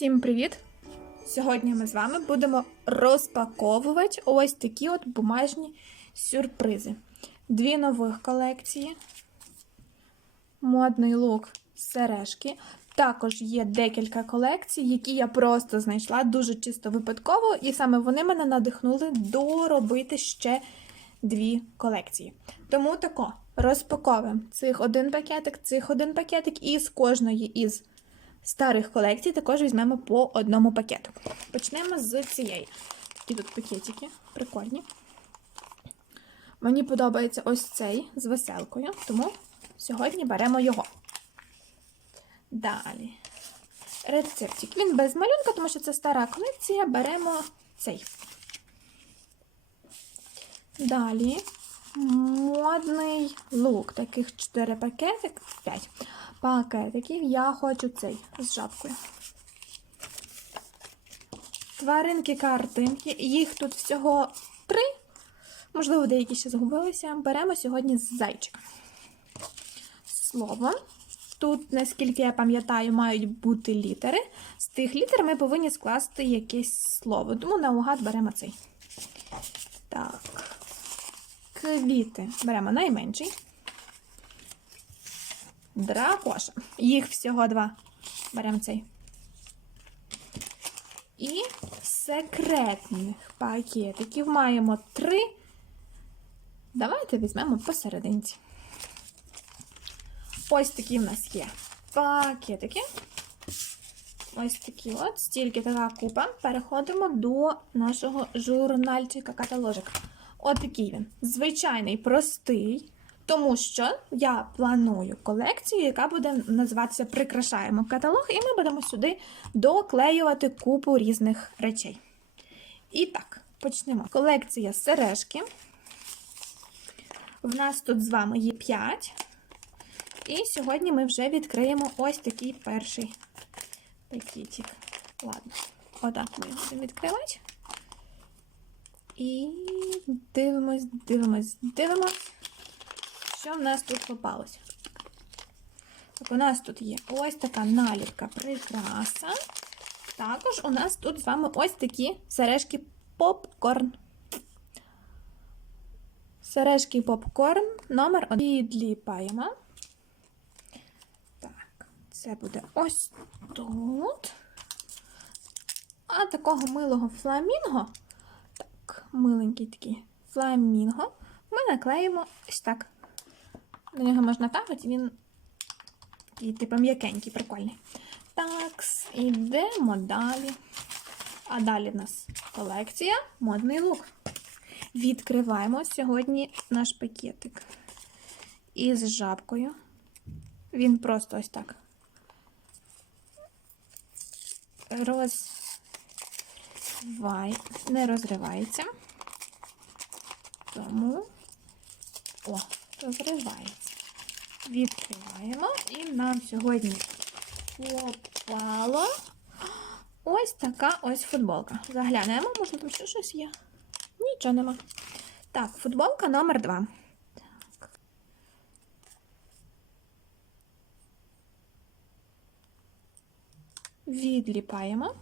Всім привіт! Сьогодні ми з вами будемо розпаковувати ось такі от бумажні сюрпризи. Дві нових колекції. Модний лук сережки. Також є декілька колекцій, які я просто знайшла дуже чисто випадково, і саме вони мене надихнули доробити ще дві колекції. Тому тако розпаковуємо цих один пакетик, цих один пакетик, і з кожної із старих колекцій також візьмемо по одному пакету. Почнемо з цієї. Такі тут пакетики, прикольні. Мені подобається ось цей з веселкою, тому сьогодні беремо його. Далі. Рецептик. Він без малюнка, тому що це стара колекція. Беремо цей. Далі модний лук. Таких 4 пакетик, 5 пакетиків. Я хочу цей з жабкою. Тваринки картинки. Їх тут всього 3. Можливо, деякі ще загубилися. Беремо сьогодні з зайчика. Слово. Тут, наскільки я пам'ятаю, мають бути літери. З тих літер ми повинні скласти якесь слово. Тому наугад беремо цей. Так. Квіти. Беремо найменший. Дракоша. Їх всього два. Беремо цей. І секретних пакетиків маємо три. Давайте візьмемо посерединці. Ось такі в нас є пакетики. Ось такі от, стільки така купа. Переходимо до нашого журнальчика каталожика. От такий він. Звичайний, простий. Тому що я планую колекцію, яка буде називатися Прикрашаємо каталог, і ми будемо сюди доклеювати купу різних речей. І так, почнемо. Колекція сережки. В нас тут з вами є 5. І сьогодні ми вже відкриємо ось такий перший пакетик. Ладно, отак ми будемо відкривати. І дивимось, дивимось, дивимось, що в нас тут попалося. Так, у нас тут є ось така наліпка прикраса. Також у нас тут з вами ось такі сережки попкорн. Сережки попкорн номер 1. Відліпаємо. Так, це буде ось тут. А такого милого фламінго, миленький такий фламінго, ми наклеїмо ось так. На нього можна капати, він такий, типу, м'якенький, прикольний. Так, ідемо далі. А далі в нас колекція модний лук. Відкриваємо сьогодні наш пакетик із жабкою. Він просто ось так розвай... не розривається. Тому о, розривається. Відкриваємо і нам сьогодні попало ось така ось футболка. Заглянемо, може там ще щось є. Нічого нема. Так, футболка номер 2. Відліпаємо.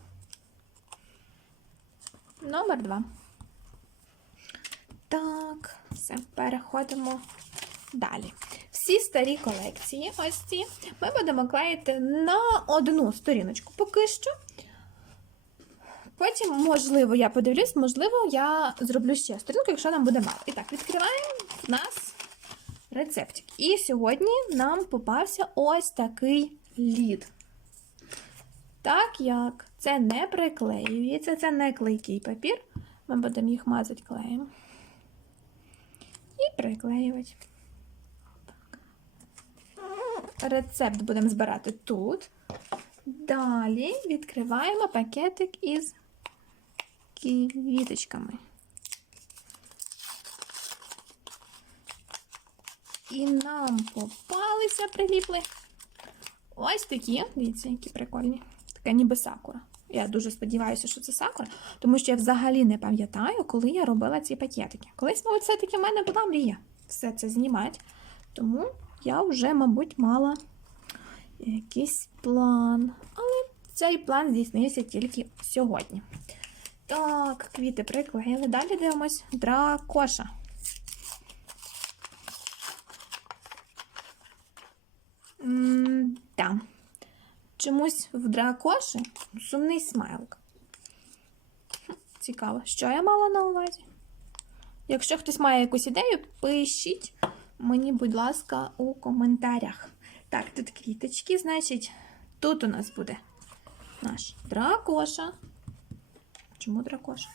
Номер 2. Так, все, переходимо далі. Всі старі колекції, ось ці, ми будемо клеїти на одну сторіночку поки що. Потім, можливо, я подивлюсь, можливо, я зроблю ще сторінку, якщо нам буде мало. І так, відкриваємо в нас рецептик. І сьогодні нам попався ось такий лід. Так як це не приклеюється, це не клейкий папір. Ми будемо їх мазати клеєм. І приклеювати. Рецепт будемо збирати тут. Далі відкриваємо пакетик із квіточками. І нам попалися приліпли ось такі, дивіться, які прикольні. Така ніби сакура. Я дуже сподіваюся, що це сакура, тому що я взагалі не пам'ятаю, коли я робила ці пакетики. Колись, мабуть, все-таки в мене була мрія все це знімати. Тому я вже, мабуть, мала якийсь план. Але цей план здійснився тільки сьогодні. Так, квіти приклеїли. Далі дивимось дракоша. М, Да. Чомусь в дракоші сумний смайлик. Цікаво, що я мала на увазі? Якщо хтось має якусь ідею, пишіть мені, будь ласка, у коментарях. Так, тут квіточки, значить, тут у нас буде наш дракоша. Чому дракоша?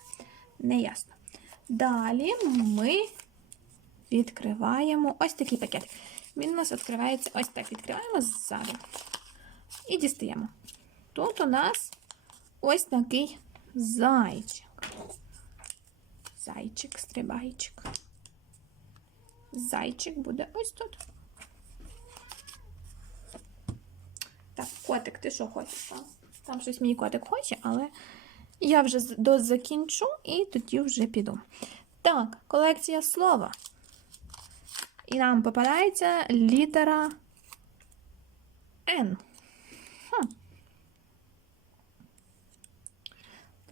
Неясно. Далі ми відкриваємо ось такий пакет. Він у нас відкривається ось так. Відкриваємо ззаду. І дістаємо. Тут у нас ось такий зайчик. Зайчик, стрибайчик. Зайчик буде ось тут. Так, котик, ти що хочеш? Там, там щось мій котик хоче, але я вже дозакінчу і тоді вже піду. Так, колекція слова. І нам попадається літера Н.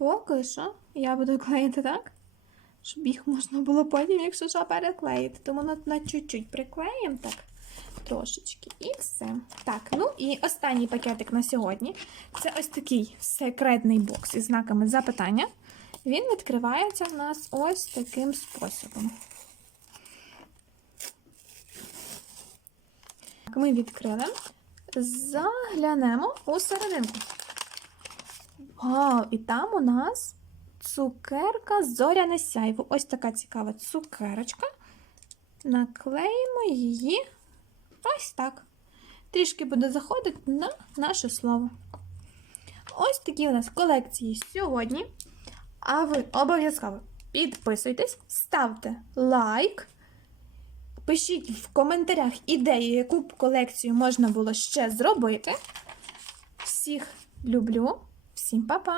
Поки що я буду клеїти так, щоб їх можна було потім, якщо що, переклеїти. Тому на, на чуть-чуть приклеїмо так. Трошечки. І все. Так, ну і останній пакетик на сьогодні. Це ось такий секретний бокс із знаками запитання. Він відкривається в нас ось таким способом. Ми відкрили. Заглянемо у серединку. Вау! І там у нас цукерка зоряне сяйво. Ось така цікава цукерочка. Наклеїмо її ось так. Трішки буде заходити на наше слово. Ось такі у нас колекції сьогодні. А ви обов'язково підписуйтесь, ставте лайк. Пишіть в коментарях ідею, яку б колекцію можна було ще зробити. Всіх люблю, всім па-па!